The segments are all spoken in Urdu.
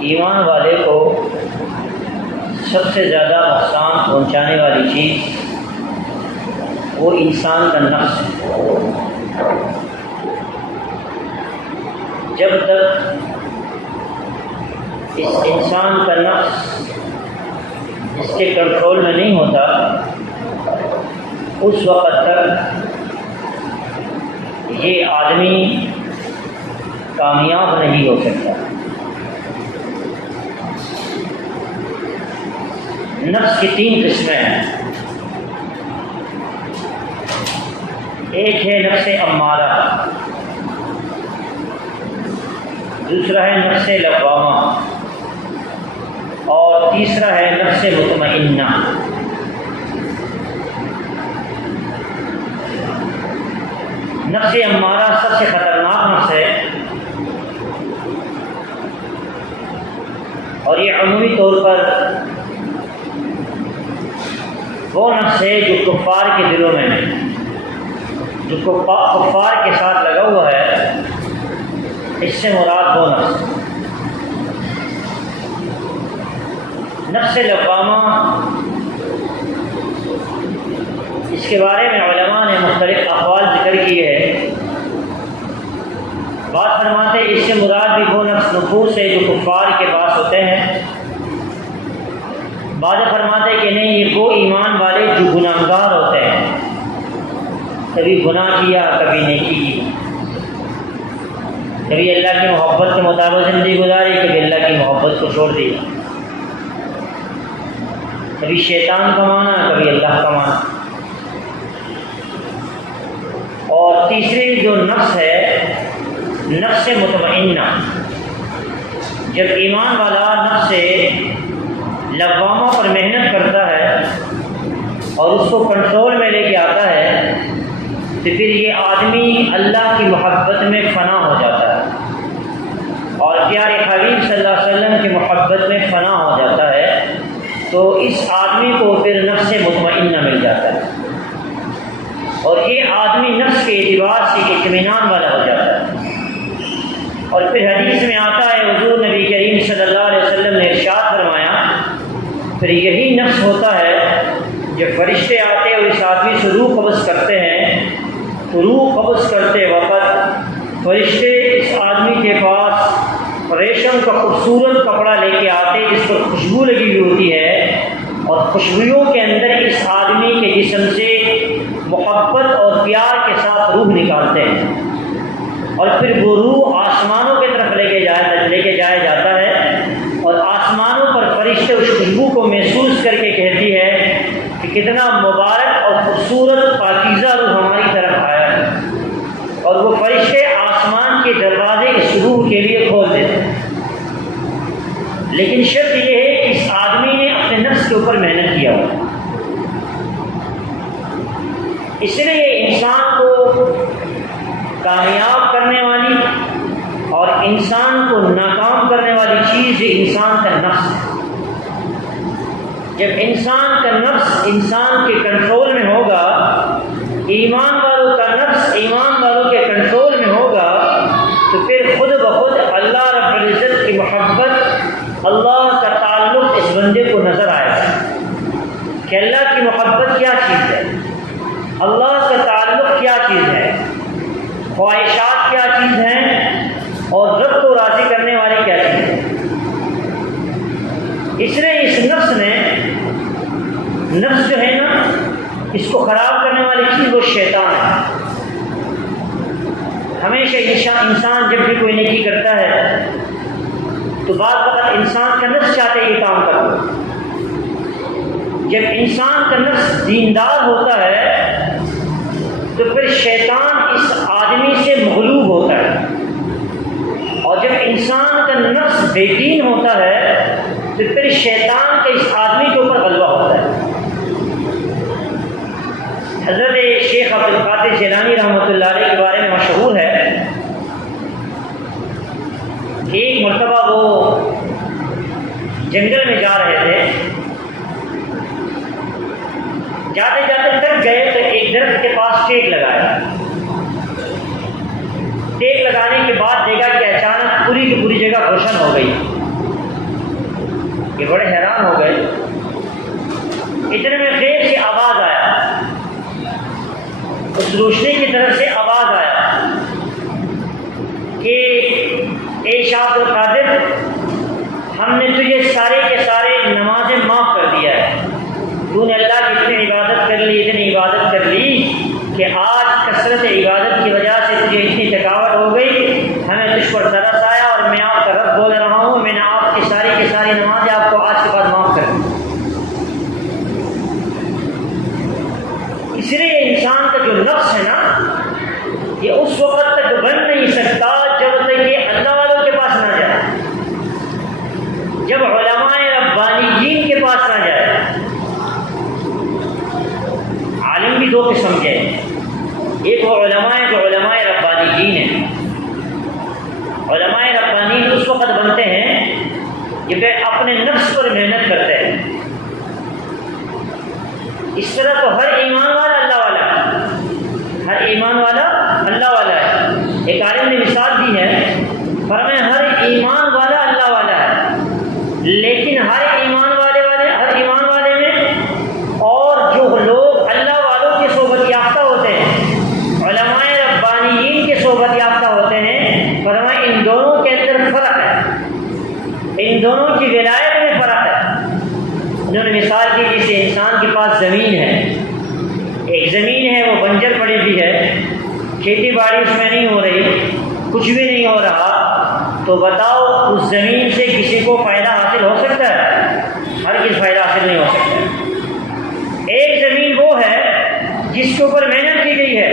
ایمان والے کو سب سے زیادہ نقصان پہنچانے والی چیز وہ انسان کا نفس ہے۔ جب تک اس انسان کا نفس اس کے کنٹرول میں نہیں ہوتا اس وقت تک یہ آدمی کامیاب نہیں ہو سکتا۔ نفس کی 3 قسمیں ہیں۔ ایک ہے نفس امارہ، دوسرا ہے نفس لوامہ، اور تیسرا ہے نفس مطمئنہ۔ نفس امارہ سب سے خطرناک نفس ہے، اور یہ عمومی طور پر وہ نفس ہے جو کفار کے دلوں میں ہے، جو کفار کے ساتھ لگا ہوا ہے۔ اس سے مراد وہ نفس لوامہ، اس کے بارے میں علماء نے مختلف اقوال ذکر کیے ہیں۔ بعض فرماتے ہیں اس سے مراد بھی وہ نفوس ہے جو کفار کے پاس ہوتے ہیں، بعض فرماتے کہ نہیں، یہ وہ ایمان والے جو گناہگار ہوتے ہیں، کبھی گناہ کیا کبھی نیکی کی، کبھی اللہ کی محبت کے مطابق زندگی گزاری، کبھی اللہ کی محبت کو چھوڑ دیا، کبھی شیطان کا مانا کبھی اللہ کا مانا۔ اور تیسری جو نفس ہے نفس مطمئنہ، جب ایمان والا نفس لوامہ پر محنت کرتا ہے اور اس کو کنٹرول میں لے کے آتا ہے تو پھر یہ آدمی اللہ کی محبت میں فنا ہو جاتا ہے اور پیارے حبیب صلی اللہ علیہ وسلم کی محبت میں فنا ہو جاتا ہے، تو اس آدمی کو پھر نفس مطمئنہ مل جاتا ہے، اور یہ آدمی نفس کے اعتبار سے اطمینان والا ہو جاتا ہے۔ اور پھر حدیث میں آتا ہے حضور نبی کریم صلی اللہ علیہ وسلم نے ارشاد فرمایا، پھر یہی نفس ہوتا ہے جب فرشتے آتے اور اس آدمی سے روح قبض کرتے ہیں، تو روح قبض کرتے وقت فرشتے اس آدمی کے پاس ریشم کا خوبصورت کپڑا لے کے آتے جس پر خوشبو لگی ہوئی ہوتی ہے، اور خوشبوؤں کے اندر اس آدمی کے جسم سے محبت اور پیار کے ساتھ روح نکالتے ہیں، اور پھر وہ روح آسمانوں کی طرف لے کے جایا جاتا ہے، اور آسمانوں پر فرشتے اس خوشبو کو محسوس کر کے کہتی ہے کہ کتنا مبارک اور خوبصورت پاکیزہ روح ہماری طرف آیا ہے، اور وہ فرشتے آسمان کے دروازے اس روح کے لیے کھول دیتے ہیں۔ لیکن شرط یہ ہے کہ اس آدمی نے اپنے نفس کے اوپر محنت کیا ہو، اس لیے انسان کو کامیاب کرنے والی اور انسان کو ناکام کرنے والی چیز انسان کا نفس ہے۔ جب انسان کا نفس انسان کے کنٹرول میں ہوگا، ایمان والوں کا نفس ایمان والوں کے کنٹرول میں ہوگا، تو پھر خود بخود اللہ رب العزت کی محبت، اللہ کا تعلق اس بندے کو نظر آئے گا کہ اللہ کی محبت کیا چیز ہے، اللہ کا تعلق کیا چیز ہے، خواہشات کیا چیز ہیں، اور رب کو راضی کرنے والی کیا چیز ہے۔ اس لیے اس نفس جو ہے نا، اس کو خراب کرنے والی چیز وہ شیطان ہے۔ ہمیشہ انسان جب بھی کوئی نیکی کرتا ہے تو بعض وقت انسان کا نفس چاہتے یہ کام کر دو۔ جب انسان کا نفس دیندار ہوتا ہے تو پھر شیطان اس آدمی سے مغلوب ہوتا ہے، اور جب انسان کا نفس بے دین ہوتا ہے تو پھر شیطان کا اس آدمی کے اوپر غلبہ ہوتا ہے۔ حضرت شیخ عبد القادر جیلانی رحمۃ اللہ علیہ کے بارے میں مشہور ہے کہ ایک مرتبہ وہ جنگل میں جا رہے تھے، جاتے جاتے تھک گئے تو ایک درخت کے پاس ٹیک لگایا۔ ٹیک لگانے کے بعد دیکھا کہ اچانک پوری کی پوری جگہ روشن ہو گئی، یہ بڑے حیران ہو گئے۔ اتنے میں خیر سے آواز آیا، اس روشنی کی طرف سے آواز آیا کہ اے شاہ عبد القادر، ہم نے تجھے سارے کے سارے نمازیں معاف کر دیا ہے، تو نے اللہ کی اتنی عبادت کر لی، اتنی عبادت کر لی کہ آج کثرت عبادت کی وجہ سے تجھے اتنی تھکاوٹ ہو گئی، ہمیں تجھ پر ترس آیا اور میں آپ کا رب بول رہا ہوں، میں نے آپ کی ساری نمازیں آپ کو آج کے بعد معاف کر دی۔ اس لیے انسان کا جو نفس ہے نا، یہ اس وقت تک بن نہیں سکتا جب تک یہ اللہ والوں کے پاس نہ جائے، جب علماء ربانیین کے پاس نہ جائے۔ عالم بھی دو قسم کے ہیں، ایک وہ علماء ہیں جو علماء ربانیین ہیں۔ علماء ربانیین اس وقت بنتے ہیں کہ وہ اپنے نفس پر محنت کرتے ہیں۔ اس طرح تو ہر ایمان والا اللہ والا ہے، ہر ایمان والا اللہ والا ہے۔ ایک عالم نے مثال دی ہے، فرمایا ہر ایمان والا اللہ والا ہے، لیکن ہر ایمان والے میں اور جو لوگ اللہ والوں کے صحبت یافتہ ہوتے ہیں، علماء ربانیین کے صحبت یافتہ ہوتے ہیں، فرمایا ان دونوں کے اندر فرق ہے، ان دونوں کی ولایت میں فرق ہے۔ انہوں نے مثال کی جیسے انسان کے پاس زمین ہے، ایک زمین ہے وہ بنجر پڑی ہوئی ہے، کھیتی باڑی اس میں نہیں ہو رہی، کچھ بھی نہیں ہو رہا، تو بتاؤ اس زمین سے کسی کو فائدہ حاصل ہو سکتا ہے؟ ہرگز فائدہ حاصل نہیں ہو سکتا۔ ایک زمین وہ ہے جس کے اوپر محنت کی گئی ہے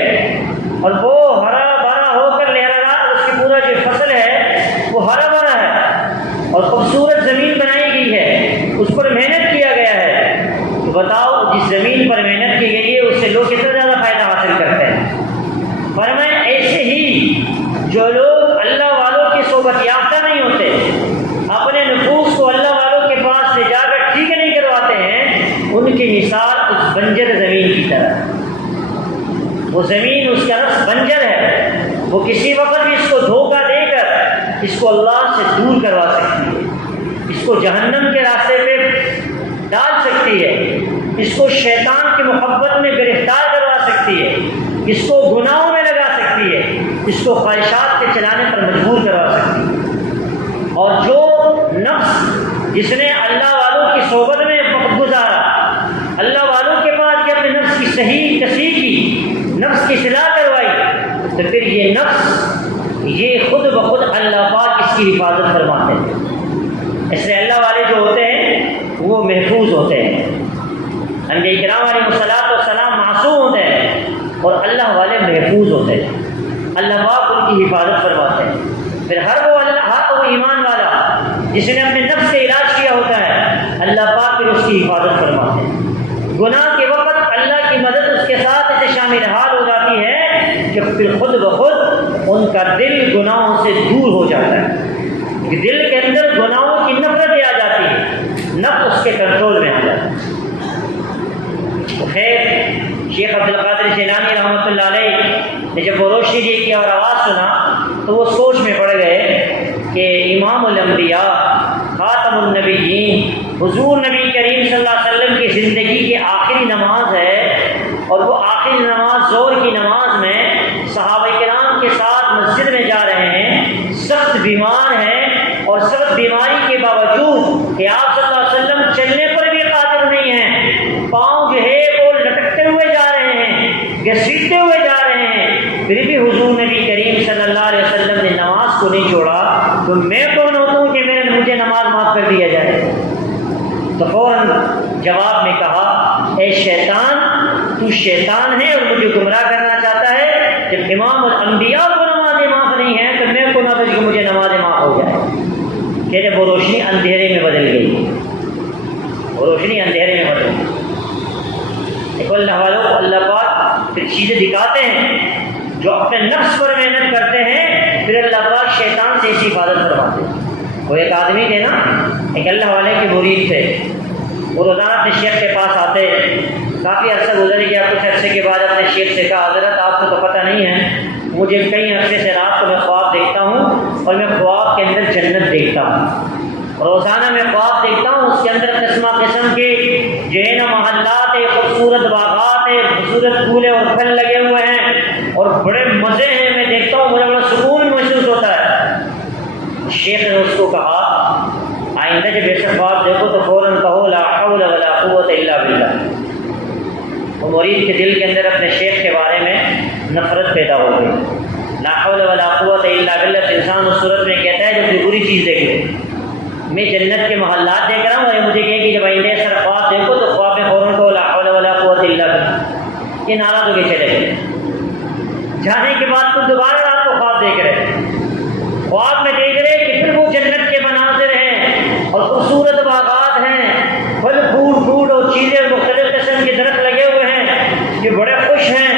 اور وہ ہرا بھرا ہو کر لہرا، اس کی پورا جو فصل ہے وہ ہرا بھرا ہے اور خوبصورت زمین بنائی گئی ہے، اس پر محنت کیا گیا ہے، تو بتاؤ جس زمین پر محنت کی گئی ہے اس سے لوگ کتنا زیادہ فائدہ حاصل کرتے ہیں۔ فرمایا ایسے ہی جو لوگ اللہ والوں کی صحبت یافتہ نہیں ہوتے، اپنے نفوس کو اللہ والوں کے پاس لے جا کر ٹھیک نہیں کرواتے ہیں، ان کی مثال اس بنجر زمین کی طرح۔ وہ زمین اس کا نفس بنجر ہے، وہ کسی وقت بھی اس کو دھوکہ دے کر اس کو اللہ سے دور کروا سکتی ہے، اس کو جہنم کے راستے پہ ڈال سکتی ہے، اس کو شیطان کی محبت میں گرفتار کروا سکتی ہے، اس کو گناہوں میں لگا سکتی ہے، اس کو خواہشات کے چلانے پر مجبور کروا سکتی ہے۔ اور جو نفس جس نے اللہ والوں کی صحبت میں وقت گزارا، اللہ والوں کے پاس کہ اپنے نفس کی صحیح تصحیح کی، نفس کی اصلاح کروائی، تو پھر یہ نفس یہ خود بخود اللہ پاک اس کی حفاظت فرماتے ہیں۔ اس لیے اللہ والے جو ہوتے ہیں وہ محفوظ ہوتے ہیں، انبیاء کرام علیہ الصلوۃ والسلام معصوم ہوتے ہیں اور اللہ والے محفوظ ہوتے ہیں، اللہ پاک ان کی حفاظت فرماتے ہیں۔ پھر ہر وہ ایمان والا جس نے اپنے نفس سے علاج کیا ہوتا ہے، اللہ پاک پھر اس کی حفاظت فرماتے ہیں۔ گناہ کے وقت اللہ کی مدد اس کے ساتھ اسے شامل حال ہو جاتی ہے کہ پھر خود بخود ان کا دل گناہوں سے دور ہو جاتا ہے، دل کے اندر گناہوں کی نفرت آ جاتی ہے، نفس اس کے کنٹرول میں آ جاتا ہے۔ تو خیر شیخ عبد القادر جیلانی رحمۃ اللہ علیہ نے جب وہ روشنی دیکھی اور آواز سنا تو وہ سوچ میں پڑ گئے کہ امام الانبیاء خاتم النبیین حضور نبی کریم صلی اللہ علیہ وسلم کی زندگی کی آخری نماز ہے، اور وہ آخری نماز ظہر کی نماز میں صحابہ کرام کے ساتھ مسجد میں جا رہے ہیں، سخت بیمار ہیں، اور سخت بیماری کے باوجود کہ آپ صلی اللہ علیہ وسلم چلنے پر بھی قادر نہیں ہیں، پاؤں جو ہے وہ لٹکتے ہوئے جا رہے ہیں، گھسیٹتے ہوئے جا رہے ہیں، پھر بھی حضور نبی کریم صلی اللہ علیہ وسلم نے نماز کو نہیں چھوڑا، تو میں کون ہوتا ہوں کہ مجھے نماز معاف کر دیا جائے؟ تو فوراً جواب میں کہا، اے شیطان، تو شیطان ہے اور مجھے گمراہ کرنا چاہتا ہے، جب امام الانبیاء کو نمازیں معاف نہیں ہیں تو میں کو نہ بچ کہ مجھے نمازیں معاف ہو جائے۔ کہ جب وہ روشنی اندھیرے میں بدل گئی، وہ روشنی اندھیرے میں بدل گئی۔ دیکھو اللہ والوں، اللہ پاک پھر چیزیں دکھاتے ہیں، جو اپنے نفس پر محنت کرتے ہیں پھر اللہ پاک شیطان سے اسی حفاظت فرماتے ہیں۔ وہ ایک آدمی تھے نا، ایک اللہ والے کے مرید تھے، وہ روزانہ اپنے شیخ کے پاس آتے، کافی عرصہ گزر گیا، کچھ عرصے کے بعد اپنے شیخ سے کہا، حضرت آپ کو تو پتہ نہیں ہے، مجھے کئی عرصے سے رات کو میں خواب دیکھتا ہوں اور میں خواب کے اندر جنت دیکھتا ہوں، روزانہ میں خواب دیکھتا ہوں، اس کے پھل لگے ہوئے ہیں اور بڑے مزے ہیں، میں دیکھتا ہوں مجھے بڑا سکون محسوس ہوتا ہے۔ شیخ نے اس کو کہا آئندہ جب ایسا خواب دیکھو تو فوراً کہو لا حول ولا قوت الا باللہ۔ وہ مرید کے دل کے اندر اپنے شیخ کے بارے میں نفرت پیدا ہو گئی۔ لا حول ولا قوت الا باللہ انسان اس صورت میں کہتا ہے جب کوئی بری چیز دیکھے۔ میں جنت کے محلات دیکھ رہا ہوں اور مجھے کہے کہ جب آئندہ ایسا خواب دیکھو تو خواب میں فوراً کہو لا حول ولا قوت الا باللہ۔ یہ نعرہ تو کے چلے گئے۔ جانے کے بعد تو دوبارہ رات کو خواب دیکھ رہے، خواب میں دیکھ رہے کہ پھر وہ جنت کے مناظر ہیں اور خوبصورت باغات ہیں، پھل پھول اور چیزیں مختلف قسم کے درخت لگے ہوئے ہیں، یہ بڑے خوش ہیں۔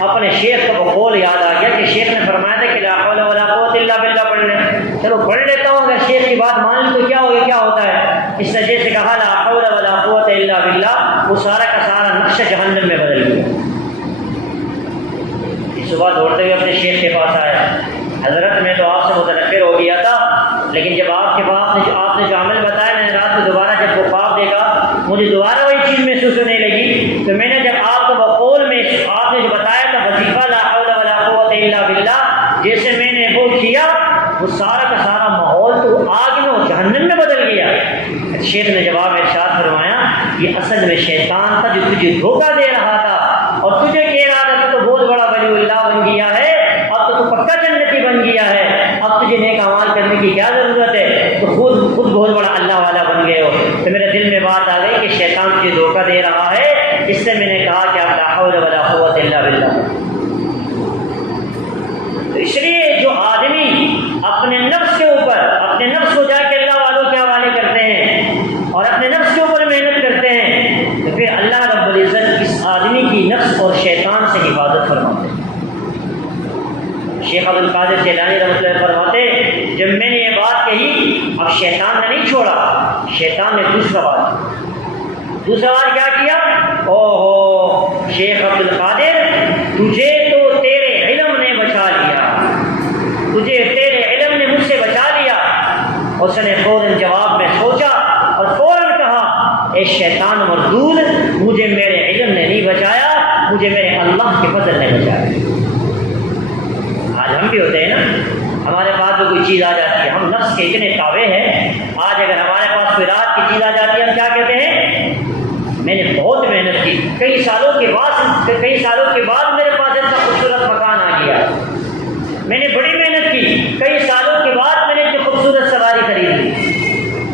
اپنے شیخ کا وہ قول یاد آ گیا کہ شیخ نے فرمایا تھا کہ لا حول ولا قوت الا باللہ پڑھ لیں، چلو پڑھ لیتا ہوں، اگر شیخ کی بات مان لی تو کیا ہوگا، کیا ہوتا ہے۔ اس وجہ سے کہا لا حول ولا قوت الا باللہ، وہ سارا کا سارا نقشہ جہنم میں بدل گیا۔ صبح دوڑتے ہوئے اپنے شیخ کے پاس آیا، حضرت میں تو آپ سے متنفر ہو گیا تھا، لیکن جب آپ کے پاس آپ نے جو عمل بتایا، میں نے رات کو دوبارہ جب وہ خواب دیکھا مجھے دوبارہ وہی چیز محسوس ہونے لگی، تو میں نے جب آپ کو بقول میں آپ نے جو بتایا تھا وظیفہ لا حول ولا قوت الا باللہ، جیسے میں نے وہ کیا وہ سارا کا سارا ماحول تو آگ میں اور جہنم میں بدل گیا۔ شیخ نے جواب ارشاد فرمایا یہ اصل میں شیطان تھا جو تجھے دھوکہ دے رہا تھا اور تجھے کہہ رہا تھا کہ تو بہت بڑا ولی اللہ بن گیا ہے، اب تو پکا جنتی بن گیا ہے، اب تجھے نیک اعمال کرنے کی کیا ضرورت ہے، تو خود بہت بڑا اللہ والا بن گئے ہو۔ تو میرے دل میں بات آ گئی کہ شیطان تجھے دھوکہ دے رہا ہے، اس سے میں نے کہا کہ اب لا حول ولا قوت الا باللہ۔ تو اس لیے جو آدمی اپنے نفس کے اوپر اپنے نفس کو جا کے اللہ والوں کے حوالے کرتے ہیں اور اپنے نفس کے اوپر محنت کرتے ہیں تو پھر اللہ رب العزت اس آدمی کی نفس اور شیطان سے حفاظت فرماتے ہیں۔ شیخ عبد القادر جیلانی رحمۃ اللہ فرماتے جب میں نے یہ بات کہی اب شیطان نے نہیں چھوڑا، شیطان نے دوسرا بار کیا کیا، اوہو شیخ عبد القادر تجھے تو تیرے علم نے بچا لیا، تجھے تیرے علم نے مجھ سے بچا لیا۔ اس نے فوراً جواب میں سوچا اور فوراً کہا اے شیطان مردود، مجھے میرے علم نے نہیں بچایا، مجھے میرے اللہ کے فضل نے بچایا۔ آج ہم بھی ہوتے ہیں نا، ہمارے پاس تو کوئی چیز آ جاتی ہے، ہم نفس کے اتنے تابع ہیں، آج اگر ہمارے پاس کوئی رات کی چیز آ جاتی ہے ہم کیا کہتے ہیں، میں نے بہت محنت کی، کئی سالوں کے بعد میرے پاس اتنا خوبصورت مکان آ گیا، میں نے بڑی محنت کی، کئی سالوں کے بعد میں نے اتنی خوبصورت سواری خریدی،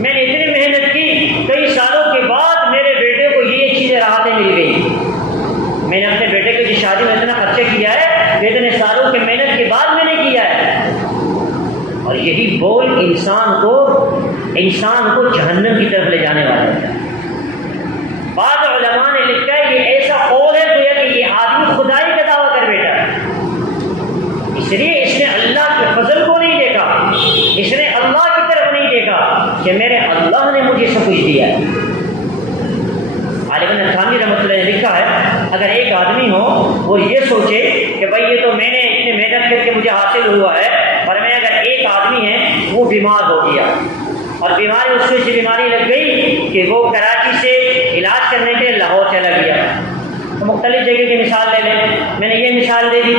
میں نے اتنی محنت کی، کئی سالوں کے بعد میرے بیٹے کو یہ چیزیں راحتیں مل گئی، میں نے اپنے بیٹے کی شادی میں اتنا خرچہ کیا ہے، اتنے سالوں کی محنت کے بعد میں نے کیا ہے۔ اور یہی بول انسان کو جہنم کی طرف لے جانے والا ہے۔ بعض علماء نے لکھا ہے یہ ایسا قول ہے گویا کہ یہ آدمی خدائی کا دعویٰ کر بیٹھا ہے، اس لیے اس نے اللہ کے فضل کو نہیں دیکھا، اس نے اللہ کی طرف نہیں دیکھا کہ میرے اللہ نے مجھے سب کچھ دیا ہے۔ عالم نتھانی رحمۃ اللہ نے لکھا ہے اگر ایک آدمی ہو وہ یہ سوچے کہ بھائی یہ تو میں نے اتنی محنت کر کے مجھے حاصل ہوا ہے، اور میں اگر ایک آدمی ہے وہ بیمار ہو گیا اور بیماری اس کو ایسی بیماری لگ گئی کہ وہ کراچی سے علاج کرنے کے لیے لاہور چلا گیا، تو مختلف جگہ کی مثال لے لیں، میں نے یہ مثال دے دی،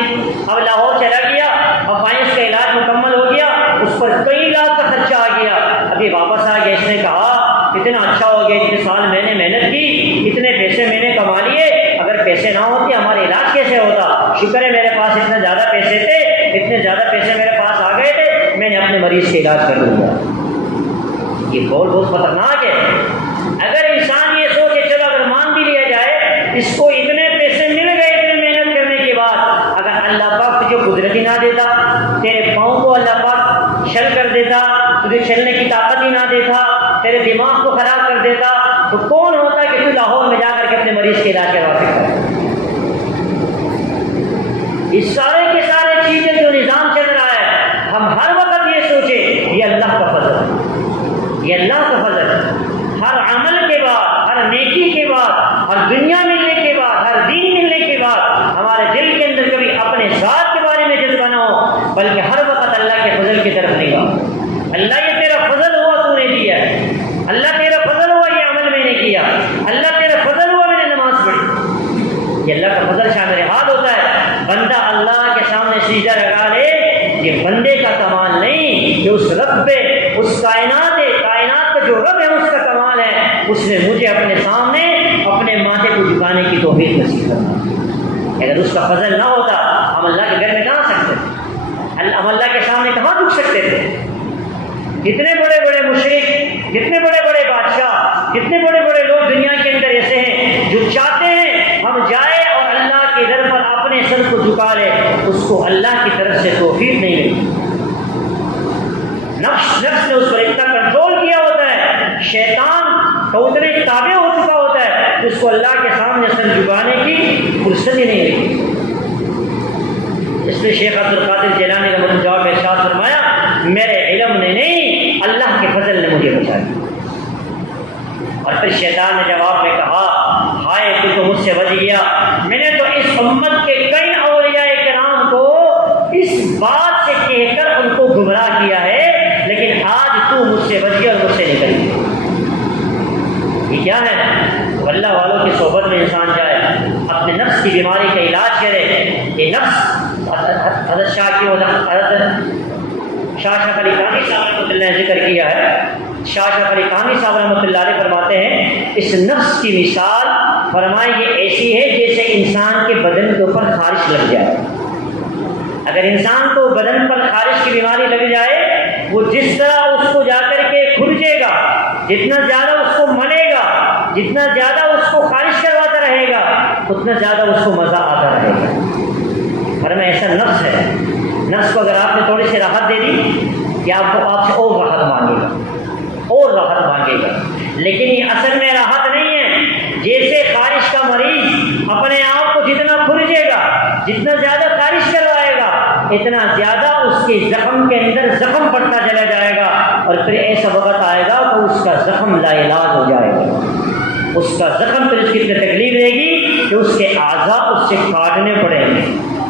اب لاہور چلا گیا اور وہیں اس کا علاج مکمل ہو گیا، اس پر کئی لاکھ کا خرچہ آ گیا، ابھی واپس آ گیا، اس نے کہا اتنا اچھا ہو گیا، اتنے سال میں نے محنت کی، اتنے پیسے میں نے کما لیے، اگر پیسے نہ ہوتے ہمارا علاج کیسے ہوتا، شکر ہے میرے پاس اتنے زیادہ پیسے تھے، اتنے زیادہ پیسے میرے پاس آ گئے تھے، میں نے اپنے مریض کا علاج کر لیا۔ یہ قول بہت خطرناک ہے۔ اگر انسان یہ سوچے چلو اگر مان بھی لیا جائے اس کو اتنے پیسے مل گئے اتنے محنت کرنے کے بعد، اگر اللہ پاک تجھے قدرت ہی نہ دیتا، تیرے پاؤں کو اللہ پاک شل کر دیتا، تجھے چلنے کی طاقت ہی نہ دیتا، تیرے دماغ کو خراب کر دیتا، تو کون ہوتا کہ تو لاہور میں جا کر کے اپنے مریض کے علاج کروا سکتا؟ اس سارے کے سارے چیزیں جو نظام چل رہا ہے ہم ہر وقت یہ سوچے یہ اللہ کا فضل، یہ اللہ کا فضل، ہر عمل کے بعد، ہر نیکی کے بعد، ہر دنیا ملنے کے بعد، ہر دین ملنے کے بعد ہمارے دل کے اندر کبھی اپنے ذات کے بارے میں جذبہ نہ ہو، بلکہ ہر وقت اللہ کے فضل کی طرف نگاہ، اللہ یہ تیرا فضل ہوا تو نے دیا ہے، اللہ تیرا فضل ہوا یہ عمل میں نے کیا، اللہ تیرا فضل ہوا میں نے نماز پڑھی، یہ اللہ کا فضل شامل حال ہوتا ہے۔ بندے کا کمال نہیں کہ اس رب پہ، اس کائنات کا جو رب ہے اس کا کمال ہے، اس نے مجھے اپنے سامنے اپنے ماتھے کو جھکانے کی توفیق نصیب کرنا۔ اگر اس کا فضل نہ ہوتا ہم اللہ کے گھر میں کہاں سکتے تھے؟ ہم اللہ کے سامنے کہاں جھک سکتے تھے؟ کتنے بڑے بڑے مشرک، کتنے بڑے بڑے بادشاہ، کتنے بڑے بڑے لوگ دنیا کے اندر ایسے ہیں جو چاہتے ہیں ہم جائیں اور اللہ کے در پر اپنے سر کو جھکا لے، اس کو اللہ کی طرف سے توفیق نہیں ملتی۔ نفس نے اس پر اتنا کنٹرول کیا ہوتا ہے، شیطان تو اتنے تابع ہو چکا ہوتا ہے کہ اس کو اللہ کے سامنے سر جھکانے کی فرصت ہی نہیں ملتی۔ اس لیے شیخ عبد القادر جیلانی نے مجھے جواب ارشاد فرمایا، میرے علم نے نہیں اللہ کے فضل نے مجھے بچا دیا۔ اور پھر شیطان نے جواب میں کہا، ہائے تو مجھ سے بچ گیا، میں نے تو اس امت کے کئی اولیاء کرام کو اس بات سے کہہ کر ان کو گمراہ کیا ہے، لیکن آج تو مجھ سے بچ گیا اور مجھ سے نکل گیا۔ یہ کیا ہے؟ اللہ والوں کی صحبت میں انسان جائے، اپنے نفس کی بیماری کا علاج کرے۔ یہ نفس حضرت شاہ شاہ علی کانی صاحب رحمۃ اللہ نے ذکر کیا ہے۔ شاہ علی کانی صاحب رحمۃ اللہ علیہ فرماتے ہیں، اس نفس کی مثال فرمائے یہ ایسی ہے جیسے انسان کے بدن کے اوپر خارش لگ جائے۔ اگر انسان کو بدن پر خارش کی بیماری لگ جائے، وہ جس طرح اس کو جا کر کے کھرجے گا، جتنا زیادہ اس کو ملے گا، جتنا زیادہ اس کو خارش کرواتا رہے گا، اتنا زیادہ اس کو مزہ آتا رہے گا۔ فرمایا ایسا نفس ہے، نفس کو اگر آپ نے تھوڑی سی راحت دے دی کہ آپ کو آپ سے اور راحت مانگے گا، اور راحت مانگے گا، لیکن یہ اصل میں راحت نہیں ہے۔ جیسے خارش کا مریض اپنے آپ کو جتنا کھرجے گا، جتنا زیادہ خارش کروائے گا، اتنا زیادہ اس کے زخم کے اندر زخم پڑتا چلا جائے گا، اور پھر ایسا وقت آئے گا تو اس کا زخم لا علاج ہو جائے گا۔ اس کا زخم پھر اس کی تکلیف دے گی کہ اس کے اعضاء اس سے کاٹنے پڑیں گے،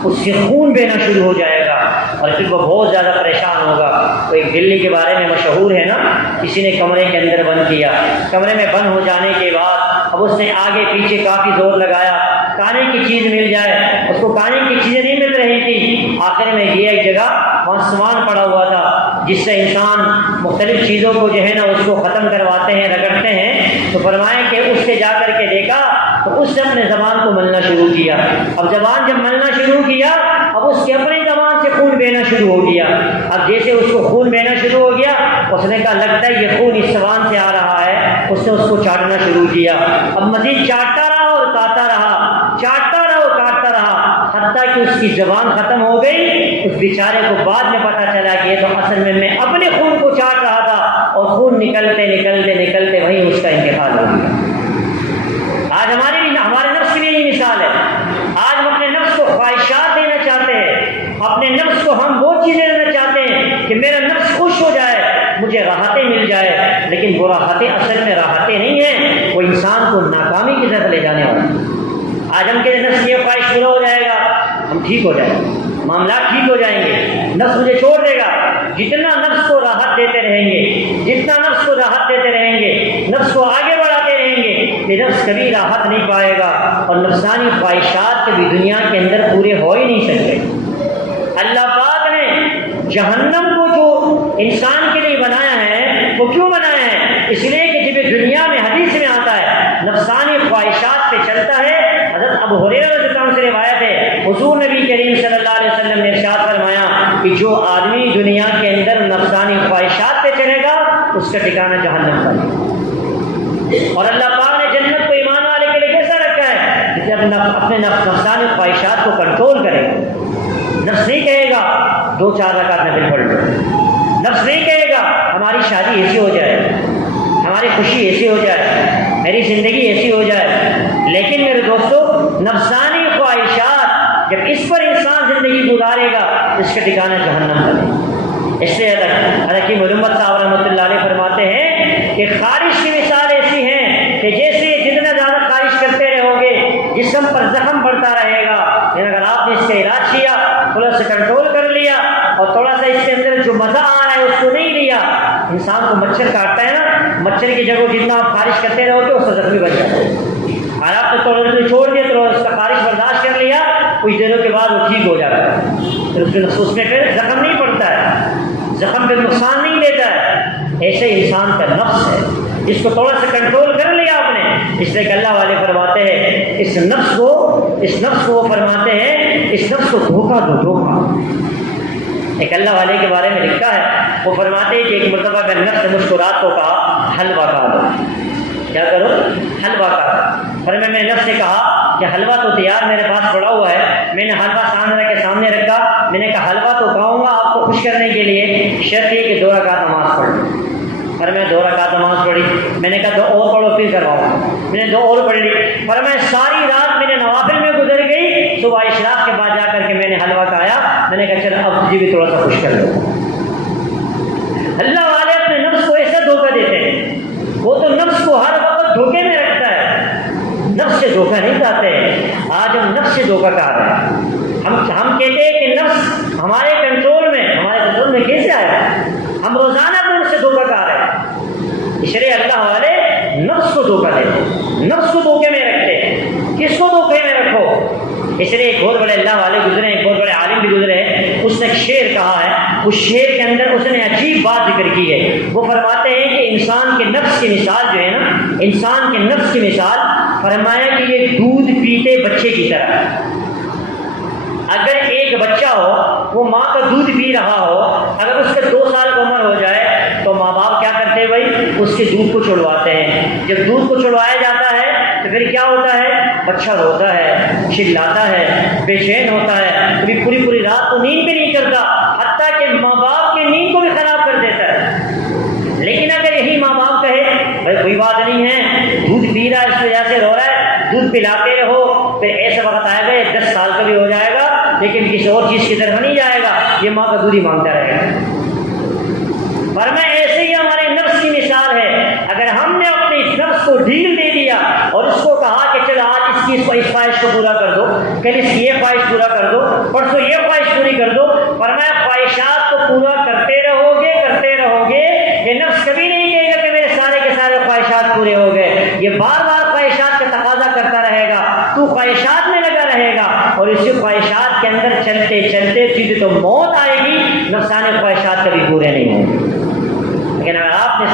اس سے خون بہنا شروع ہو جائے گا، اور پھر وہ بہت زیادہ پریشان ہوگا۔ تو ایک دلی کے بارے میں مشہور ہے نا، کسی نے کمرے کے اندر بند کیا، کمرے میں بند ہو جانے کے بعد اب اس نے آگے پیچھے کافی زور لگایا کھانے کی چیز مل جائے، اس کو کھانے کی چیزیں نہیں مل رہی تھی۔ آخر میں گیا ایک جگہ، وہاں سامان پڑا ہوا تھا جس سے انسان مختلف چیزوں کو جو ہے نا اس کو ختم کرواتے ہیں، رگڑتے ہیں۔ تو فرمائیں کہ اس سے جا کر کے دیکھا تو اس نے اپنے زبان کو ملنا شروع کیا۔ اب زبان جب ملنا شروع کیا، اب اس کے اپنی زبان سے خون بہنا شروع ہو گیا۔ اب جیسے اس کو خون بہنا شروع ہو گیا، اس نے کہا لگتا ہے یہ خون اس زبان سے آ رہا ہے۔ اس نے اس کو چاٹنا شروع کیا، اب مزید چاٹتا رہا اور کاٹتا رہا، چاٹتا رہا اور کاٹتا رہا، حتیٰ کہ اس کی زبان ختم ہو گئی۔ اس بیچارے کو بعد میں پتہ چلا کہ یہ تو اصل میں اپنے خون کو چاٹ رہا تھا، اور خون نکلتے نکلتے نکلتے وہیں اس کا انتقال ہو گیا۔ آج ہمارے نفس کی یہی مثال ہے۔ آج ہم اپنے نفس کو خواہشات دینا چاہتے ہیں، اپنے نفس کو ہم وہ چیزیں دینا چاہتے ہیں کہ میرا نفس خوش ہو جائے، مجھے راحتیں مل جائے، لیکن وہ راحتیں اصل میں راحتیں نہیں ہیں، وہ انسان کو ناکامی کی طرف لے جانے والی۔ آج ہم کہتے ہیں نفس یہ خواہش پورا ہو جائے گا، ہم ٹھیک ہو جائیں گے، معاملات ٹھیک ہو جائیں گے، نفس مجھے چھوڑ دے گا۔ جتنا نفس کو راحت دیتے رہیں گے، جتنا نفس کو راحت دیتے رہیں گے، نفس کو آگے بڑھاتے رہیں گے، یہ نفس کبھی راحت نہیں پائے گا، اور نفسانی خواہشات کبھی دنیا کے اندر پورے ہو ہی نہیں سکتے۔ اللہ پاک نے جہنم کو جو انسان کے لیے بنایا ہے، وہ کیوں بنایا ہے؟ اس لیے کہ جب دنیا میں حدیث میں آتا ہے نفسانی خواہشات پہ چلتا ہے۔ حضرت ابو ہریرہ رضی اللہ عنہ سے روایت ہے، حضور نبی کریم صلی اللہ علیہ وسلم نے ارشاد فرمایا کہ جو آدمی دنیا کے اندر نفسانی خواہشات پہ چلے گا اس کا ٹھکانہ جہنم کا ہے۔ اور اللہ پاک نے جنت کو ایمان والے کے لیے کیسا رکھا ہے کہ اپنے نفسانی خواہشات کو کنٹرول کرے گا۔ نفس نہیں کہے گا 2-4 رکعت نفل پڑھ لو، نفس نہیں کہے گا ہماری شادی ایسی ہو جائے، ہماری خوشی ایسی ہو جائے، میری زندگی ایسی ہو جائے، لیکن میرے دوستو نفسانی خواہشات جب اس پر انسان زندگی گزارے گا اس کا ٹھکانہ جہنم کا ہے۔ اس سے حکیم محمد صاحب رحمۃ اللہ علیہ فرماتے ہیں کہ خارش کی مثال ایسی ہے کہ جیسے جتنا زیادہ خارش کرتے رہو گے جسم پر زخم پڑتا رہے گا، لیکن اگر آپ نے اس کا علاج کیا، تھوڑا سا کنٹرول کر لیا اور تھوڑا سا اس کے اندر جو مزہ آ رہا ہے اس کو نہیں لیا۔ انسان کو مچھر کاٹتا ہے نا، مچھر کی جگہ جتنا آپ خارش کرتے رہو گے اس کا زخمی بن جاتا ہے۔ اور آپ نے تھوڑا دیر چھوڑ دیا تو اس کا خارش برداشت کر لیا، کچھ دنوں کے بعد وہ ٹھیک ہو جاتا ہے، پھر اس میں پھر زخم نہیں پڑتا ہے۔ زخم پہ نقصان نہیں دیتا ہے، ایسے انسان کا نفس ہے، اس کو تھوڑا سا کنٹرول کر لیا آپ نے۔ اس لیے کہ اللہ والے فرماتے ہیں اس نفس کو وہ فرماتے ہیں اس نفس کو دھوکہ دو، دھوکہ۔ ایک اللہ والے کے بارے میں لکھا ہے، وہ فرماتے ہیں کہ ایک مرتبہ میں نفس نے مجھ کو رات کو کہا حلوہ کھا دو، کیا کرو؟ حلوہ کھا دو۔ پر میں نفس سے کہا کہ حلوہ تو تیار میرے پاس پڑا ہوا ہے، میں نے حلوہ سامنے رکھا، میں نے کہا حلوہ تو کھاؤں گا آپ کو خوش کرنے کے لیے، شرط یہ کہ 2 رکعت نماز پڑھ لوں۔ پر میں 2 رکعت نماز پڑھی، میں نے کہا 2 اور پڑھو پھر کرواؤں، میں نے 2 اور پڑھ لی، پر میں ساری رات میرے نوافل میں گزر گئی، صبح اشراق کے بعد جا کر کے میں نے حلوہ کھایا، میں نے کہا چل اب تجھے بھی تھوڑا سا خوش کر لو۔ اللہ والے اپنے نفس کو ایسا دھوکہ دیتے ہیں، وہ تو نفس کو ہر وقت دھوکے میں رکھتا ہے، نفس سے دھوکہ نہیں کھاتے ہیں۔ آج ہم نفس سے دھوکہ کھا رہے ہیں، ہم کہتے ہیں کہ نفس ہمارے کنٹرول میں کیسے آیا؟ ہم روزانہ تو نفس سے دھوکہ کھا رہے ہیں۔ اس لیے اللہ والے نفس کو دھوکہ دیتے ہیں، نفس کو دھوکے میں رکھتے ہیں۔ کس کو دھوکے میں رکھو؟ اس لیے ایک بہت بڑے اللہ والے گزرے، ایک بہت بڑے عالم بھی گزرے ہیں، اس نے ایک شعر کہا ہے، اس شعر کے اندر اس نے عجیب بات ذکر کی ہے۔ وہ فرماتے ہیں کہ انسان کے نفس کی مثال جو ہے نا، انسان کے نفس کی مثال فرمایا کہ یہ دودھ پیتے بچے کی طرح ہے۔ اگر ایک بچہ ہو، وہ ماں کا دودھ پی رہا ہو، اگر اس کے 2 سال کی عمر ہو جائے تو ماں باپ کیا کرتے ہیں بھائی؟ اس کے دودھ کو چھڑواتے ہیں۔ جب دودھ کو چھڑوایا جاتا ہے تو پھر کیا ہوتا ہے؟ بچہ روتا ہے، چلاتا ہے، بے چین ہوتا ہے، کبھی پوری رات تو نیند بھی نہیں کرتا، حتیٰ کہ ماں باپ کی نیند کو بھی خراب کر دیتا ہے۔ لیکن اگر یہی ماں باپ کہے بھائی کوئی بات نہیں ہے، دودھ پی رہا ہے اس وجہ سے رو رہا ہے، دودھ پلاتے رہو، پھر ایسا وقت آئے گا 10 سال کا بھی ہو جائے گا لیکن کسی اور چیز کی طرف نہیں جائے گا، یہ ماں کا دودھ ہی مانگتا رہے گا۔ ورنہ ایسے ہی ہمارے نفس کی مثال ہے، اگر ہم نے اپنے نفس کو ڈھیل دے دیا اور اس کو کہا کہ چل آج اس خواہش کو پورا کر دو، کل اس کی یہ خواہش پورا کر دو، پرسوں یہ خواہش پوری کر دو، ورنہ خواہشات کو پورا کرتے رہو گے یہ نفس کبھی نہیں کہے گا کہ میرے سارے کے سارے خواہشات پورے ہو گئے، یہ بار خواہشات کا تقاضا کرتا رہے گا، تو خواہشات میں لگا رہے گا اور اسی خواہشات کے اندر چلتے چلتے تو موت آئے گی، نفسانی خواہشات کبھی پورے نہیں ہوں گے۔ لیکن اگر آپ نے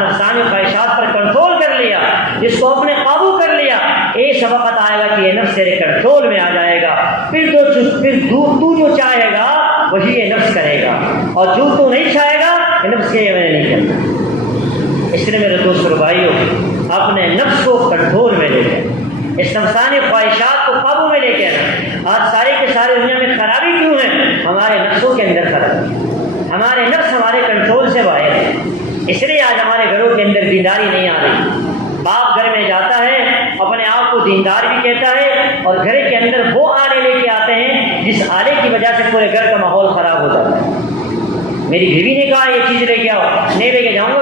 نفسانی خواہشات پر کنٹرول کر لیا، اس کو اپنے قابو کر لیا، ایک وقت آئے گا کہ یہ نفس تیرے کنٹرول میں آ جائے گا، پھر تو جو چاہے گا وہی یہ نفس کرے گا، اور جو تو نہیں چاہے گا یہ نفس کے میں نہیں کرتا۔ اس لیے میرے دوستو بھائیو، اپنے نفس کو کنٹرول میں لے کے، اس نفسانی خواہشات کو قابو میں لے کے آنا۔ آج سارے کے سارے دنیا میں خرابی کیوں ہے؟ ہمارے نفسوں کے اندر خرابی، ہمارے نفس ہمارے کنٹرول سے باہر ہے، اس لیے آج ہمارے گھروں کے اندر دینداری نہیں آ رہی۔ باپ گھر میں جاتا ہے، اپنے آپ کو دیندار بھی کہتا ہے، اور گھر کے اندر وہ آلے لے کے آتے ہیں جس آلے کی وجہ سے پورے گھر کا ماحول خراب ہو جاتا ہے۔ میری بیوی نے کہا یہ چیز لے کے آؤ، نہیں لے کے جاؤں گا،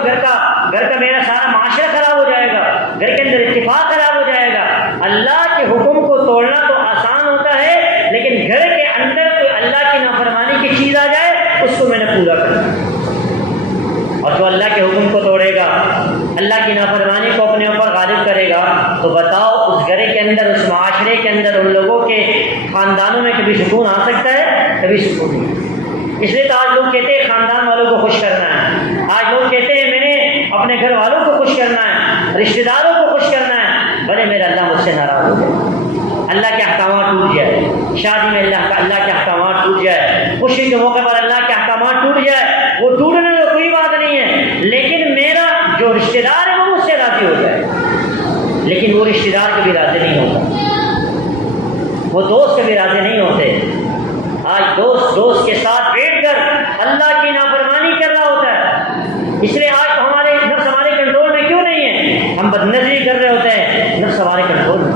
گھر کا میرا سارا معاشرہ خراب ہو جائے گا، گھر کے اندر اتفاق خراب ہو جائے گا۔ اللہ کے حکم کو توڑنا تو آسان ہوتا ہے، لیکن گھر کے اندر کوئی اللہ کی نافرمانی کی چیز آ جائے اس کو میں نے پورا کرنا، اور جو اللہ کے حکم کو توڑے گا، اللہ کی نافرمانی کو اپنے اوپر غالب کرے گا، تو بتاؤ اس گھر کے اندر، اس معاشرے کے اندر، ان لوگوں کے خاندانوں میں کبھی سکون آ سکتا ہے؟ کبھی سکون نہیں۔ اس لیے تو آج لوگ کہتے ہیں خاندان والوں کو خوش کرنا ہے، آج لوگ کہتے ہیں میں نے اپنے گھر والوں کو خوش کرنا ہے، رشتہ داروں کو خوش کرنا ہے، بھلے میرا اللہ مجھ سے ناراض ہو جائے، اللہ کے احکامات ٹوٹ جائے، شادی میں اللہ کے احکامات ٹوٹ جائے، خوشی کے موقع پر اللہ کے احکامات ٹوٹ جائے، وہ ٹوٹنے تو کوئی بات نہیں ہے، لیکن میرا جو رشتہ دار ہے وہ مجھ سے راضی ہو جائے، لیکن وہ رشتہ دار کبھی راضی نہیں ہوتا، وہ دوست کبھی راضی نہیں ہوتے۔ آج دوست کے ساتھ بیٹھ کر اللہ کی نافرمانی کر رہا ہوتا ہے، اس لیے آج تو ہمارے نفس ہمارے کنٹرول میں کیوں نہیں ہے؟ ہم بدنظری کر رہے ہوتے ہیں، نفس ہمارے کنٹرول میں،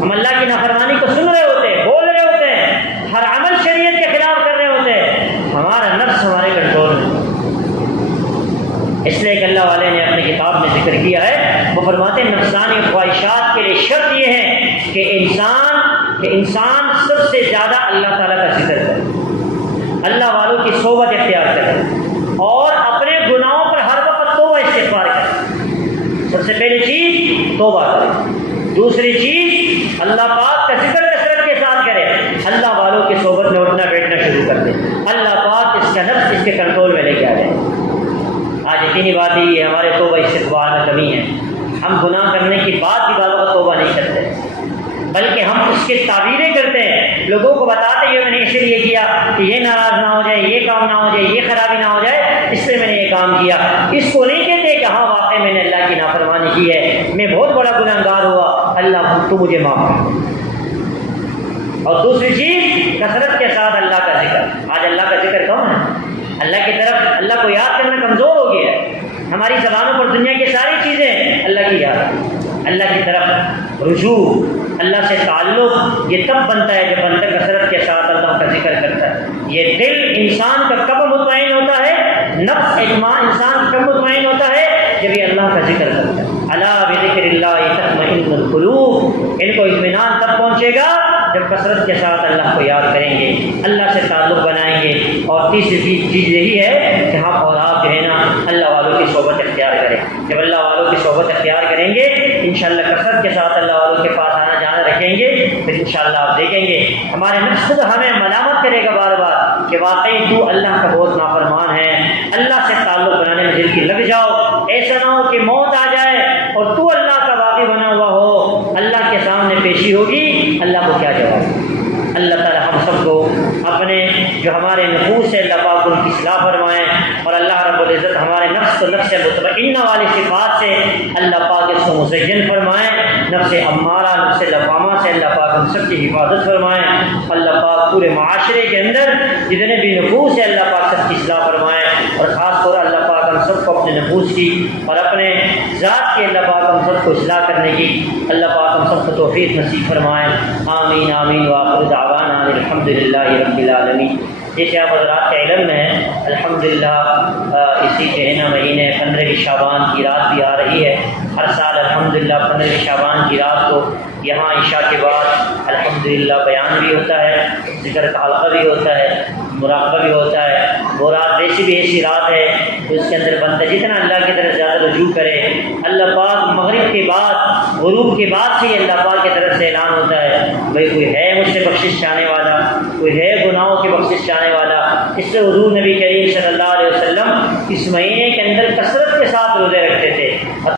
ہم اللہ کی نافرمانی کو سن رہے ہوتے ہیں، بول رہے ہوتے ہیں، ہر عمل شریعت کے خلاف کر رہے ہوتے ہیں، ہمارا نفس ہمارے کنٹرول میں۔ اس لیے کہ اللہ والے نے اپنی کتاب میں ذکر کیا ہے، وہ فرماتے ہیں نفسانی خواہشات کے لیے شرط یہ ہے کہ انسان سب سے زیادہ اللہ تعالیٰ کا ذکر کرے، اللہ والوں کی صحبت اختیار کرے، اور اپنے گناہوں پر ہر وقت توبہ استغفار کرے۔ سب سے پہلی چیز توبہ کرے، دوسری چیز اللہ پاک کا ذکر کثرت کے ساتھ کرے، اللہ والوں کی صحبت میں اٹھنا بیٹھنا شروع کر دے، اللہ پاک اس کا نفس اس کے کنٹرول میں لے کے آ جائیں۔ آج یقینی بات یہ ہے ہمارے توبہ استغفار میں کمی ہے، ہم گناہ کرنے کے بعد بھی بعض وقت توبہ نہیں کرتے، بلکہ ہم اس کے تعبیریں کرتے ہیں، لوگوں کو بتاتے ہیں میں نے اس لیے کیا کہ یہ ناراض نہ ہو جائے، یہ کام نہ ہو جائے، یہ خرابی نہ ہو جائے، اس لیے میں نے یہ کام کیا۔ اس کو نہیں کہتے کہ ہاں واقعی میں نے اللہ کی نافرمانی کی ہے، میں بہت بڑا گنہگار ہوا، اللہ تو مجھے معاف کر۔ اور دوسری چیز کثرت کے ساتھ اللہ کا ذکر۔ آج اللہ کا ذکر کون ہے؟ اللہ کی طرف اللہ کو یاد کرنا کمزور ہو گیا ہے، ہماری زبانوں پر دنیا کی ساری چیزیں اللہ کی یاد، اللہ کی طرف رجوع، اللہ سے تعلق یہ تب بنتا ہے جب بندہ کثرت کے ساتھ اللہ کا ذکر کرتا ہے۔ یہ دل انسان کا کب مطمئن ہوتا ہے، نفس انسان کب مطمئن ہوتا ہے جب یہ اللہ کا ذکر کرتا ہے۔ الا بذکر اللہ تطمئن القلوب، ان کو اطمینان تب پہنچے گا جب کثرت کے ساتھ اللہ کو یاد کریں گے، اللہ سے تعلق بنائیں گے۔ اور تیسری چیز یہی ہے کہ ہم اور آپ جو ہے نا اللہ والوں کی صحبت اختیار کریں۔ جب اللہ والوں کی صحبت اختیار کریں گے انشاءاللہ کثرت کے ساتھ اللہ والوں کے پاس آنا جانا رکھیں گے، پھر انشاءاللہ آپ دیکھیں گے ہمارے نفس خود ہمیں ملامت کرے گا بار بار کہ واقعی تو اللہ کا بہت نافرمان ہے، اللہ سے تعلق بنانے میں دل کی لگ جاؤ، ایسا نہ ہو کہ موت آ جائے اور تو اللہ کا باقی بنا ہوا ہو، اللہ کے سامنے پیشی ہوگی، اللہ کو کیا جواب۔ اللہ تعالی ہم سب کو اپنے جو ہمارے نفوس ہے اللہ پاک ان کی اصلاح فرمائیں، اور اللہ رب العزت ہمارے نفس کو نفس مطمئنہ والی صفات سے اللہ پاک اس کو مزین فرمائیں، نفس امارہ نفس لوامہ سے اللہ پاک ہم سب کی حفاظت فرمائیں۔ اللہ پاک پورے معاشرے کے اندر جتنے بھی نفوس ہے اللہ پاک سب کی اصلاح فرمائیں، اور خاص طور اللہ پاک ہم سب کو اپنے نفوس کی اور اپنے ذات کی اللہ پاک ہم سب کو اصلاح کرنے کی اللہ پاک ہم سب کو توفیق نصیب فرمائیں۔ آمین آمین وآخر دعوانا الحمدللہ رب العالمین۔ جیسے آپ حضرات کے علم میں ہے الحمدللہ اسی کہنا مہینے 15 شعبان کی رات بھی آ رہی ہے۔ ہر سال الحمدللہ 15 شعبان کی رات کو یہاں عشاء کے بعد الحمدللہ بیان بھی ہوتا ہے، ذکر کا حلقہ بھی ہوتا ہے، مراقبہ بھی ہوتا ہے۔ وہ رات ویسی بھی ایسی رات ہے تو اس کے اندر بندہ جتنا اللہ کی طرف زیادہ رجوع کرے، اللہ پاک مغرب کے بعد غروب کے بعد سے ہی اللہ پاک کی طرف سے اعلان ہوتا ہے بھائی کوئی ہے مجھ سے بخشش چاہنے والا، کوئی ہے گناہوں کی بخشش چاہنے والا۔ اس سے حضور نبی کریم صلی اللہ علیہ وسلم اس مہینے کے اندر کثرت کے ساتھ روزے رکھتے تھے،